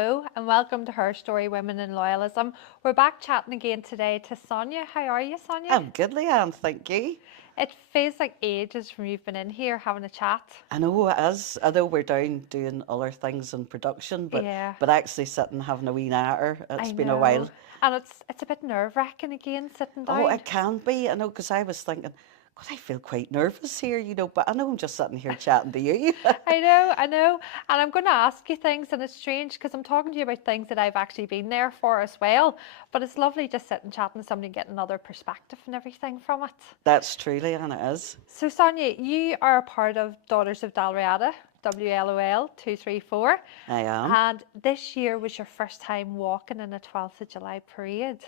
Hello and welcome to Her Story Women in Loyalism. We're back chatting again today to Sonia. How are you, Sonia? I'm good, Leanne, thank you. It feels like ages from you've been in here having a chat. I know it is. I know we're down doing other things in production, but Yeah, but actually sitting having a wee natter, it's I been a know. while. And it's a bit nerve-wracking again sitting Oh, down. it can be. I know, because I was thinking, God, I feel quite nervous here, but I know I'm just sitting here chatting to you. I know. And I'm going to ask you things, and it's strange because I'm talking to you about things that I've actually been there for as well. But it's lovely just sitting chatting to somebody and getting another perspective and everything from it. That's true, Leanne, it is. So, Sonia, you are a part of Daughters of Dalriada, WLOL 234, I am. and this year was your first time walking in a 12th of July parade.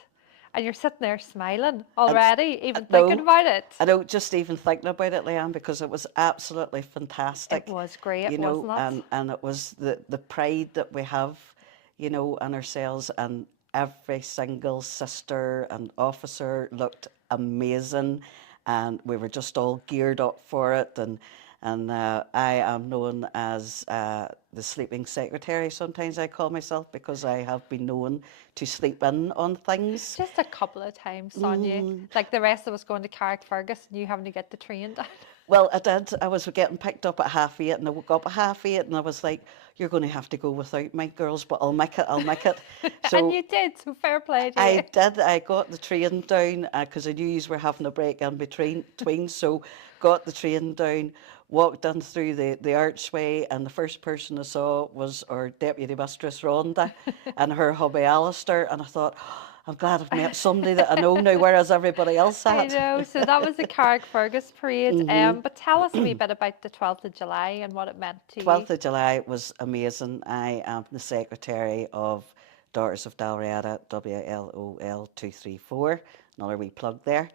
And you're sitting there smiling And already, even thinking no, about it. I don't just even thinking about it, Leanne, because it was absolutely It fantastic, was great, wasn't it? and it was the pride that we have, in ourselves, and every single sister and officer looked amazing, and we were just all geared up for it, and I am known as the sleeping secretary. Sometimes I call myself, because I have been known to sleep in on things. Just a couple of times, Sonia. Like the rest of us going to Carrickfergus and you having to get the train down. Well, I did. I was getting picked up at 8:30, and I woke up at 8:30, and I was like, "You're going to have to go without me, girls, but I'll make it. I'll make it." And So you did, so fair play to you. I did. I got the train down because I knew you were having a break in between. So got the train down, walked in through the archway, and the first person I saw was our deputy mistress Rhonda and her hubby Alistair, and I thought, I'm glad I've met somebody that I know now, whereas everybody else I at. know. So that was the Carrickfergus parade. But tell us a wee bit about the 12th of July and what it meant to you. 12th of July was amazing. I am the secretary of Daughters of Dalriada, WLOL 234, another wee plug there.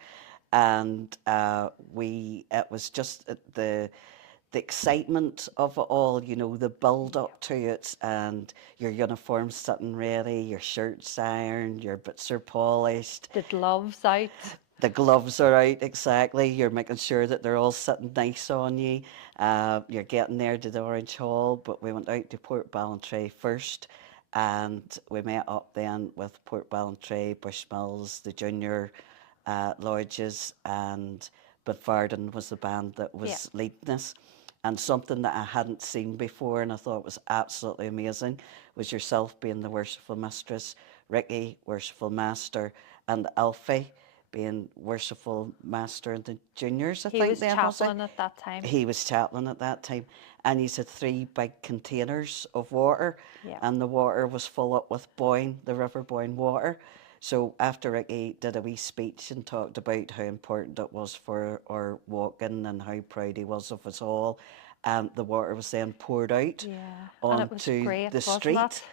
And it was just the excitement of it all, the build up to it, and your uniforms sitting ready, your shirts ironed, your boots are polished, The gloves out. the gloves are out, exactly. You're making sure that they're all sitting nice on you. You're getting there to the Orange Hall, but we went out to Port Ballantrae first, and we met up then with Port Ballantrae, Bushmills, the junior lodges, and Bedvarden was the band that Yeah. was leading us. And something that I hadn't seen before, and I thought was absolutely amazing, was yourself being the worshipful mistress, Ricky, worshipful master, and Alfie being worshipful master in the juniors, I He think was then, was he? chaplain at that time. He was chaplain at that time. And he's had 3 big containers of water, Yeah. and the water was full up with Boyne, the River Boyne water. So after Ricky did a wee speech and talked about how important it was for our walking and how proud he was of us all, and the water was then poured out Yeah. And it was onto great, the wasn't street, it?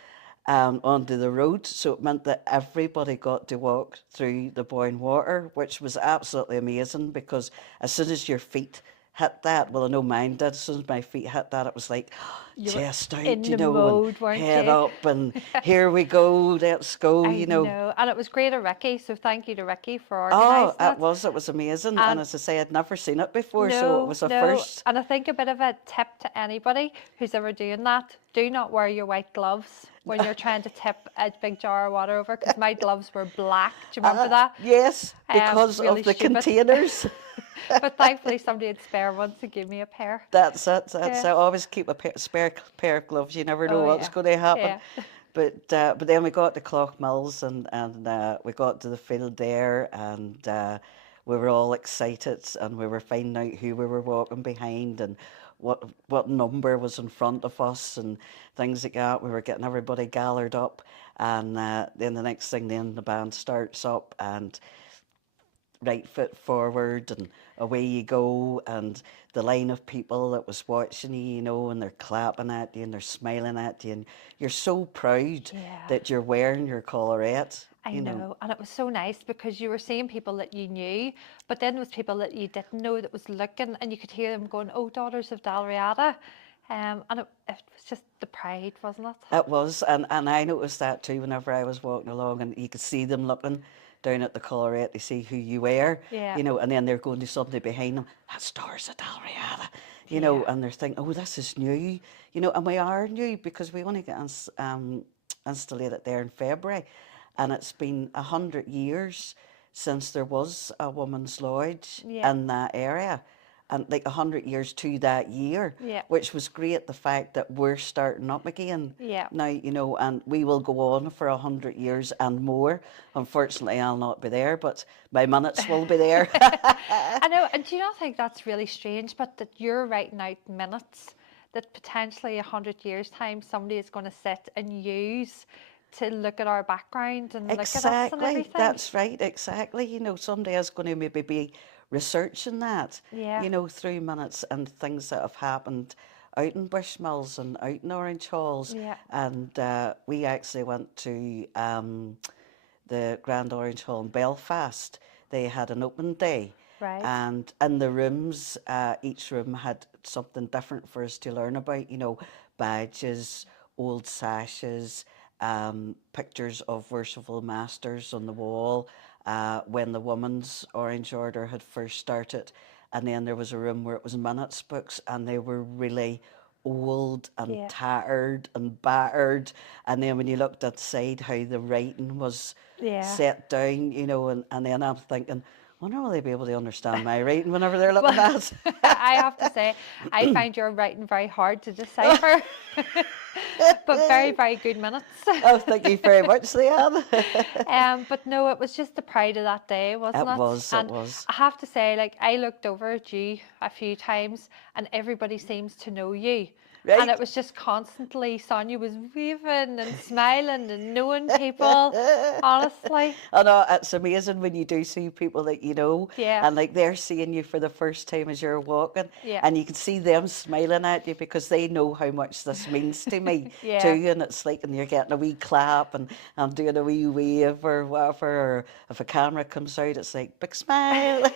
onto the road. So it meant that everybody got to walk through the Boyne water, which was absolutely amazing, because as soon as your feet hit that, well, I know mine did, as soon as my feet hit that, it was like You were chest out, in the and mode, weren't head you? up, and here we go, let's go. I know. And it was great of Ricky, so thank you to Ricky for Oh, organising it it. was amazing. And And as I say, I'd never seen it before, so it no, was a no. first. And I think a bit of a tip to anybody who's ever doing that, do not wear your white gloves when you're trying to tip a big jar of water over, because my gloves were black. Do you remember that? Yes, because Really of the stupid. containers. But thankfully somebody had spare ones to give me a pair. That's it. That's Yeah. it. Always keep a spare pair of gloves. You never know Oh what's yeah. going to happen. Yeah. But then we got to Clough Mills, and we got to the field there, and we were all excited, and we were finding out who we were walking behind, and what number was in front of us, and things like that. We were getting everybody gathered up, and then the next thing, then the band starts up, and right foot forward, and away you go, and the line of people that was watching you, and they're clapping at you and they're smiling at you, and you're so proud Yeah. that you're wearing your collarette, I know, and it was so nice because you were seeing people that you knew, but then there was people that you didn't know that was looking, and you could hear them going, "Oh, Daughters of Dalriada," and it was just the pride, wasn't it? It was, and I noticed that too whenever I was walking along, and you could see them looking down at the collarette to see who you were, Yeah, and then they're going to somebody behind them, that's Doris of Dalriada, yeah, and they're thinking, oh, this is new, and we are new because we only get on installed it there in February, and it's been 100 years since there was a women's lodge Yeah. in that area, and like 100 years to that year, Yeah. which was great. The fact that we're starting up again Yeah. now, and we will go on for 100 years and more. Unfortunately, I'll not be there, but my minutes will be there. I know, and do you not think that's really strange? But that you're writing out minutes that potentially 100 years time somebody is going to sit and use to look at our background and look at us and Exactly, everything. that's right, exactly. Somebody is going to maybe be researching that, Yeah. through minutes and things that have happened out in Bushmills and out in Orange Halls. Yeah. And we actually went to the Grand Orange Hall in Belfast. They had an open day. Right. And in the rooms, each room had something different for us to learn about, badges, old sashes, pictures of worshipful masters on the wall when the Women's Orange Order had first started. And then there was a room where it was minutes books, and they were really old and Yeah. tattered and battered. And then when you looked outside how the writing was Yeah. set down, and then I'm thinking, wonder will they be able to understand my writing whenever they're looking Well, at I have to say, I find your writing very hard to decipher, but very, very good minutes. Oh, thank you very much, Leanne. But no, it was just the pride of that day, wasn't It it? was, it And was. I have to say, like, I looked over at you a few times, and everybody seems to know you. And it Right? was just constantly, Sonia was waving and smiling and knowing people, honestly. I know it's amazing when you do see people that Yeah, and like they're seeing you for the first time as you're walking, yeah, and you can see them smiling at you because they know how much this means to me too. yeah. And it's like, and you're getting a wee clap, and I'm doing a wee wave or whatever, or if a camera comes out, it's like big smile.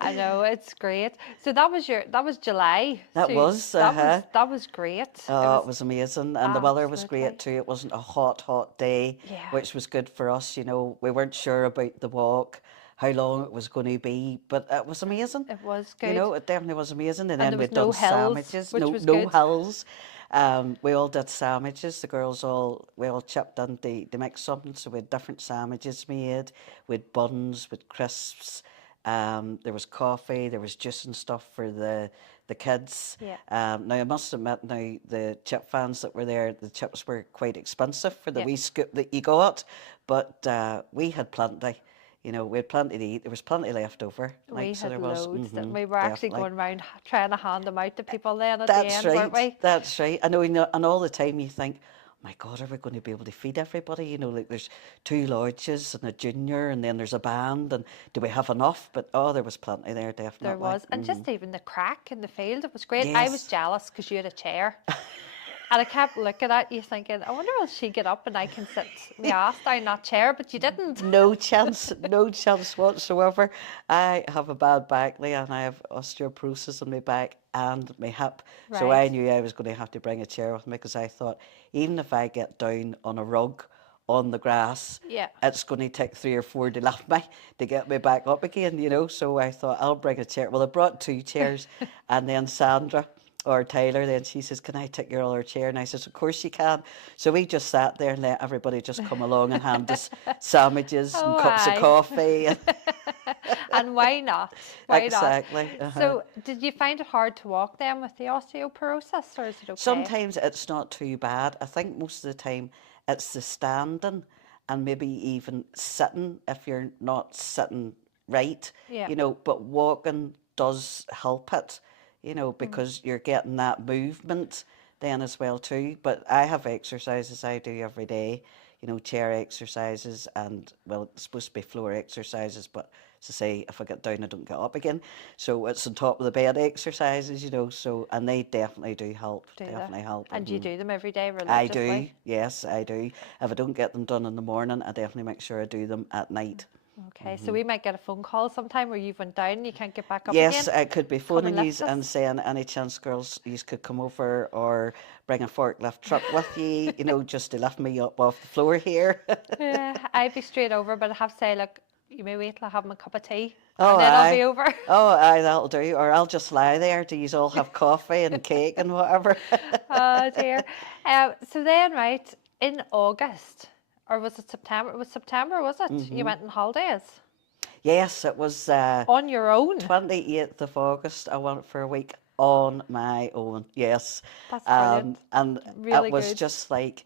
I know, it's great. So that was July. That So was, uh-huh. that was great. It Oh, was it was amazing. And the weather was great absolutely. too. It wasn't a hot, hot day, Yeah, which was good for us. We weren't sure about the walk, how long it was going to be, but it was amazing. it was good. It definitely was amazing. And And then there was we'd done no hills, sandwiches, which no, was no good. hills. We all did sandwiches. The girls we all chipped in to make something. So we had different sandwiches made with buns, with crisps. There was coffee, there was juice and stuff for the kids. Yeah. Now I must admit, now the chip fans that were there, the chips were quite expensive for the Yeah. wee scoop that you got, but we had plenty. We had plenty to eat. There was plenty left over. We So had there was. loads that we were actually Definitely. going around trying to hand them out to people then at the That's end, weren't right. we? That's right. I know, and all the time you think, oh my God, are we going to be able to feed everybody? Like there's two lodges and a junior, and then there's a band, and do we have enough? But there was plenty there, definitely. There was. And just even the crack in the field, it was great. I was Yes. jealous because you had a chair. And I kept looking at you thinking, I wonder will she get up and I can sit my ass down that chair, but you didn't. No chance, no chance whatsoever. I have a bad back, Leah, and I have osteoporosis in my back and my hip. So I Right. knew I was going to have to bring a chair with me because I thought, even if I get down on a rug on the grass, Yeah. it's going to take 3 or 4 to lift me to get me back up again. So I thought, I'll bring a chair. Well, I brought 2 chairs, and then Sandra or Taylor, then she says, can I take your other chair? And I says, of course you can. So we just sat there and let everybody just come along and hand us sandwiches and Oh, cups of aye. coffee. And why not? Why not? Exactly. So, did you find it hard to walk then with the osteoporosis, or is it okay? Sometimes it's not too bad. I think most of the time it's the standing and maybe even sitting if you're not sitting right, Yeah. but walking does help it, because you're getting that movement then as well too. But I have exercises I do every day, chair exercises and, well, it's supposed to be floor exercises, but as I say, if I get down, I don't get up again. So it's on top of the bed exercises, and they definitely do help, Do they? definitely help. And you do them every day I do, religiously? yes, I do. If I don't get them done in the morning, I definitely make sure I do them at night. Okay, so we might get a phone call sometime where you've went down and you can't get back up Yes, again. I could be Come and phoning you lift and us. saying, any chance, girls, you could come over or bring a forklift truck with you, just to lift me up off the floor here. Yeah, I'd be straight over, but I have to say, look, you may wait till I have my cup of tea, Oh, and then I'll be aye. over. Oh, aye, that'll do. Or I'll just lie there. Do you all have coffee and cake and whatever? Oh dear. So then, right, in August, or was it September? It was September, was it? You Hmm. went on holidays Yes, it was on your own. 28th of August. I went for a week on my own. Yes. That's brilliant. And it Really was good. just like,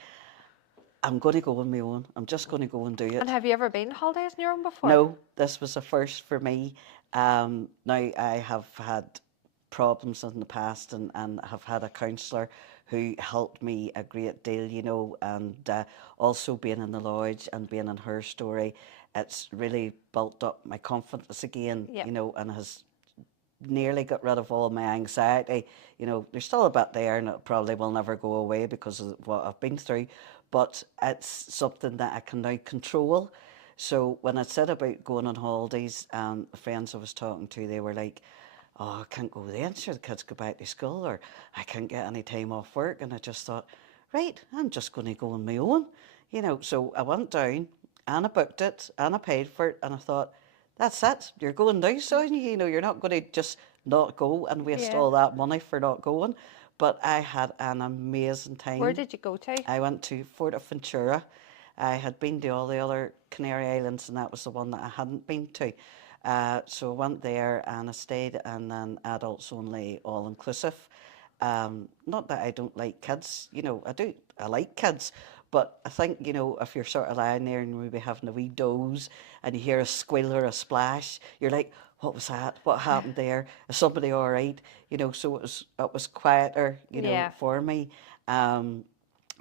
I'm going to go on my own. I'm just going to go and do And it. have you ever been on holidays on your own before? No, this was a first for me. Now, I have had problems in the past and have had a counsellor who helped me a great deal, and also being in the lodge and being in her story, it's really built up my confidence again, Yep. and has nearly got rid of all my anxiety. There's still a bit there and it probably will never go away because of what I've been through, but it's something that I can now control. So when I said about going on holidays, the friends I was talking to, they were like, oh, I can't go then, sure, the kids go back to school, or I can't get any time off work. And I just thought, right, I'm just going to go on my own. So I went down and I booked it and I paid for it and I thought, that's it. You're going now, Sonia. You're not going to just not go and waste Yeah. all that money for not going. But I had an amazing Where time. did you go to? I went to Fuerteventura. I had been to all the other Canary Islands, and that was the one that I hadn't been to. So I went there and I stayed in an adults only all inclusive. Not that I don't like kids, I do, I like kids, but I think, if you're sort of lying there and maybe having a wee doze and you hear a squeal or a splash, you're like, what was that? What happened there? Is somebody all right? So it was quieter, Yeah. for me. Um,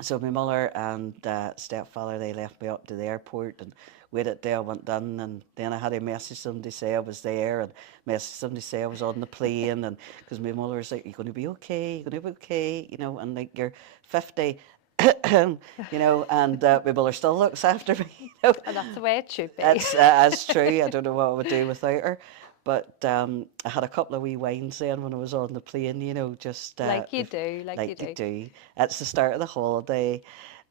so my mother and stepfather, they left me up to the airport and waited there. I went in and then I had to message them to say I was there and message them to say I was on the plane, and because my mother was like, "You're going to be okay, you're going to be okay," and like you're 50, and my mother still looks after me. And that's the way it should be. That's true. I don't know what I would do without her. But I had a couple of wee wines then when I was on the plane, just Like you do, like you like you do. do. It's the start of the holiday.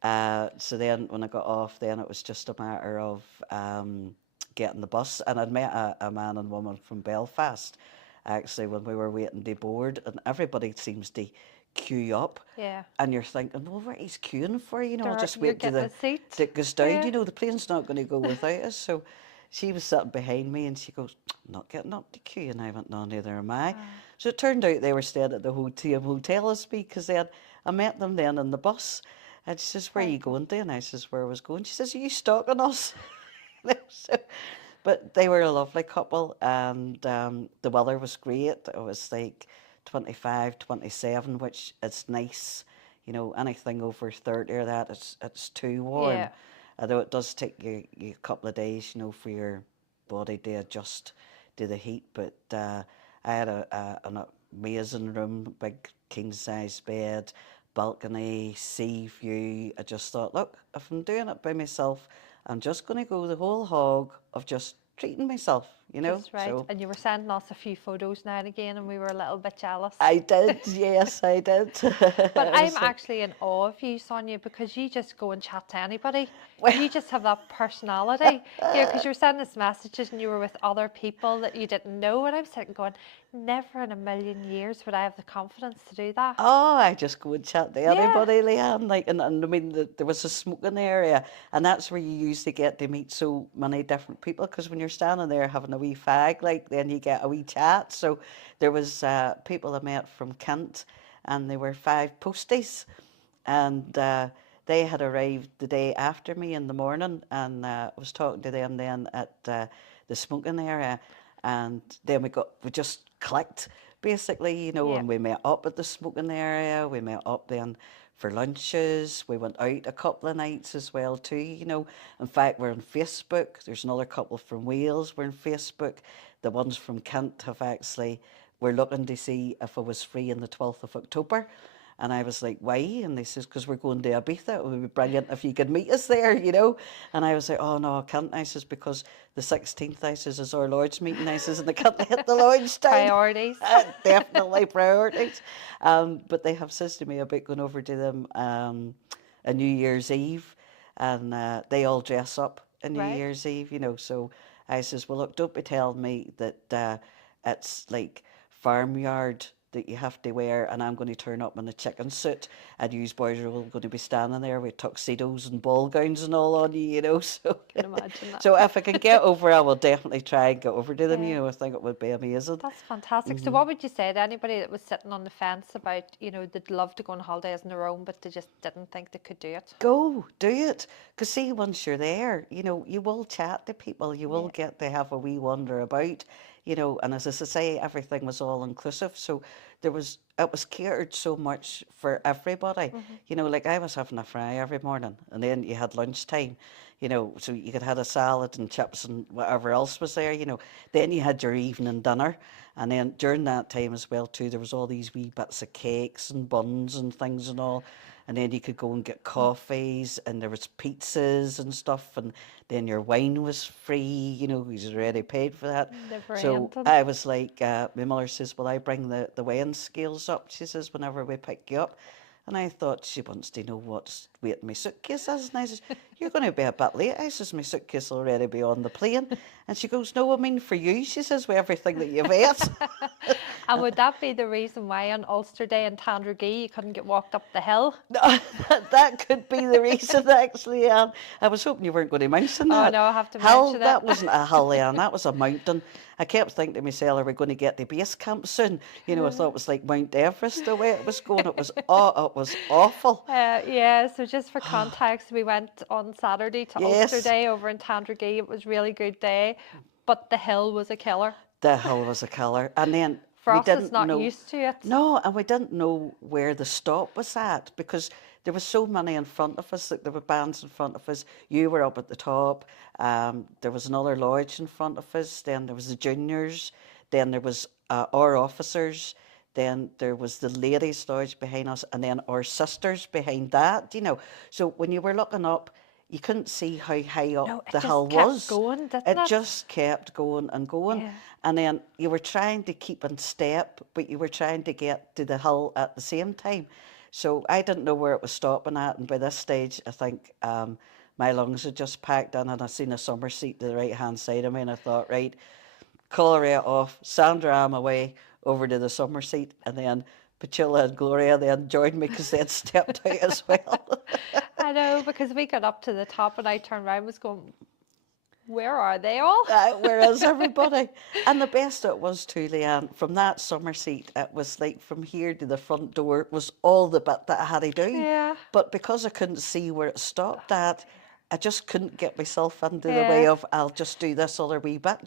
So then when I got off, then it was just a matter of getting the bus. And I'd met a man and woman from Belfast, actually, when we were waiting to board. And everybody seems to queue up. Yeah. And you're thinking, well, what he's queuing for? I'll just You're wait till getting a seat. it goes down. Yeah. The plane's not going to go without us. So she was sitting behind me and she goes, I'm not getting up the queue. And I went, no, neither am I. Ah. So it turned out they were staying at the hotel as me, because then I met them then in the bus. And she says, where are Very you good. going to? And I says, where I was going. She says, are you stalking us? So, but they were a lovely couple, and the weather was great. It was like 25, 27, which is nice. Anything over 30 or that, it's too warm. Yeah. Although it does take you a couple of days, for your body to adjust to the heat. But I had an amazing room, big king size bed, balcony, sea view. I just thought, look, if I'm doing it by myself, I'm just going to go the whole hog of just treating myself, Just right. So And you were sending us a few photos now and again, and we were a little bit jealous. I did, yes, I did. But I I'm was like, actually in awe of you, Sonia, because you just go and chat to anybody. well, You just have that personality. Because you were sending us messages and you were with other people that you didn't know. And I'm sitting going, never in a million years would I have the confidence to do that. oh, I just go and chat to Yeah. anybody, Leanne. Like, and I mean, there was a smoking area, and that's where you usually get to meet so many different people. Because when you're standing there having a wee fag, like, then you get a wee chat. So there was people I met from Kent, and they were five posties, and they had arrived the day after me in the morning, and I was talking to them then at the smoking area, and then we just clicked basically, Yeah. and we met up at the smoking area. We met up then for lunches. We went out a couple of nights as well too. In fact, we're on Facebook. There's another couple from Wales. We're on Facebook. The ones from Kent have actually. We're looking to see if I was free on the 12th of October. And I was like, why? And they says, because we're going to Ibiza. It would be brilliant if you could meet us there. And I was like, oh, no, I can't. I says, because the 16th, I says, is our Lord's meeting. I says, and I can't let the Lord's down. Priorities. Definitely priorities. But they have says to me about going over to them a New Year's Eve. And they all dress up on New Right. Year's Eve. So I says, well, look, don't be telling me that it's like farmyard that you have to wear, and I'm going to turn up in a chicken suit, and you boys are all going to be standing there with tuxedos and ball gowns and all on you, you know. So, Can imagine that. so if I can get over, I will definitely try and get over to them. Yeah. You know, I think it would be amazing. That's fantastic. So what would you say to anybody that was sitting on the fence about, they'd love to go on holidays on their own, but they just didn't think they could do it? Go, do it. Because see, once you're there, you will chat to people, you will Yeah. get to have a wee wander about, and as I say, everything was all inclusive. So it was catered so much for everybody. Like I was having a fry every morning, and then you had lunchtime, so you could have a salad and chips and whatever else was there, Then you had your evening dinner, and then during that time as well too, there was all these wee bits of cakes and buns and things and all. And then you could go and get coffees, and there was pizzas and stuff, and then your wine was free, because you'd already paid for that. Never So ending. I was like, my mother says, "Well, I bring the weighing scales up," she says, "whenever we pick you up." And I thought she wants to know what's weight my suitcase is. And I says, "You're going to be a bit late." I says, "My suitcase will already be on the plane." And she goes, "No, I mean for you," she says, "with everything that you've ate." And would that be the reason why on Ulster Day in Tandragee you couldn't get walked up the hill? That could be the reason, actually, Anne. I was hoping you weren't going to mention Oh that. no, I have to Hill, mention that it. wasn't a hill, Anne, that was a mountain. I kept thinking to myself, are we going to get to base camp soon? I thought it was like Mount Everest the way it was going. It was awful. Yeah, so just for context, we went on Saturday to Ulster Yes, Day over in Tandragee. It was a really good day, but the hill was a killer. the hill was a killer. And then For we us, it's didn't not know. used to it. No, and we didn't know where the stop was at because there was so many in front of us. Like there were bands in front of us. You were up at the top. There was another lodge in front of us. Then there was the juniors. Then there was our officers. Then there was the ladies' lodge behind us, and then our sisters behind that. So when you were looking up, you couldn't see how high up No, it the hill just kept was. going, didn't It it? just kept going and going. Yeah. And then you were trying to keep in step, but you were trying to get to the hill at the same time. So I didn't know where it was stopping at. And by this stage, I think my lungs had just packed in, and I seen a summer seat to the right hand side of me. And I thought, right, Colorea off, Sandra am away over to the summer seat. And then Pachilla and Gloria then joined me because they had stepped out as well. I know, because we got up to the top and I turned around and was going, where are they all? Where is everybody? And the best it was too, Leanne, from that summer seat, it was like from here to the front door was all the bit that I had to do. Yeah. But because I couldn't see where it stopped at, I just couldn't get myself into the Yeah. way of, I'll just do this other wee bit.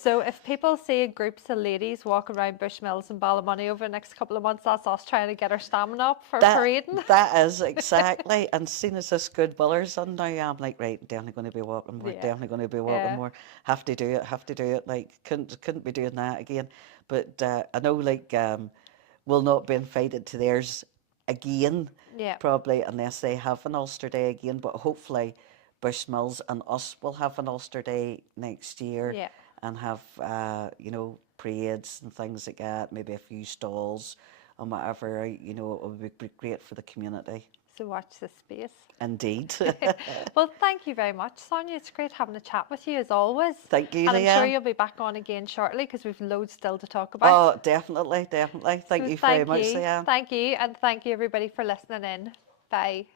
So if people see groups of ladies walking around Bushmills and Ballymoney over the next couple of months, that's us trying to get our stamina up for parading. That is exactly. And seeing as this good Willer's on now, I'm like, right, definitely going to be walking more, Yeah. definitely going to be walking Yeah. more. Have to do it, have to do it. Like, couldn't be doing that again. But I know, like, we'll not be invited to theirs again, Yeah. probably, unless they have an Ulster Day again. But hopefully, Bushmills and us will have an Ulster Day next year Yeah. and have, parades and things like that, maybe a few stalls and whatever, it would be great for the community. So watch this space. Indeed. Well, thank you very much, Sonia. It's great having a chat with you as always. Thank you, And I'm sure Leanne. you'll be back on again shortly because we've loads still to talk about. Oh, definitely, definitely. Thank So you very thank much, you. Leanne. Thank you. And thank you, everybody, for listening in. Bye.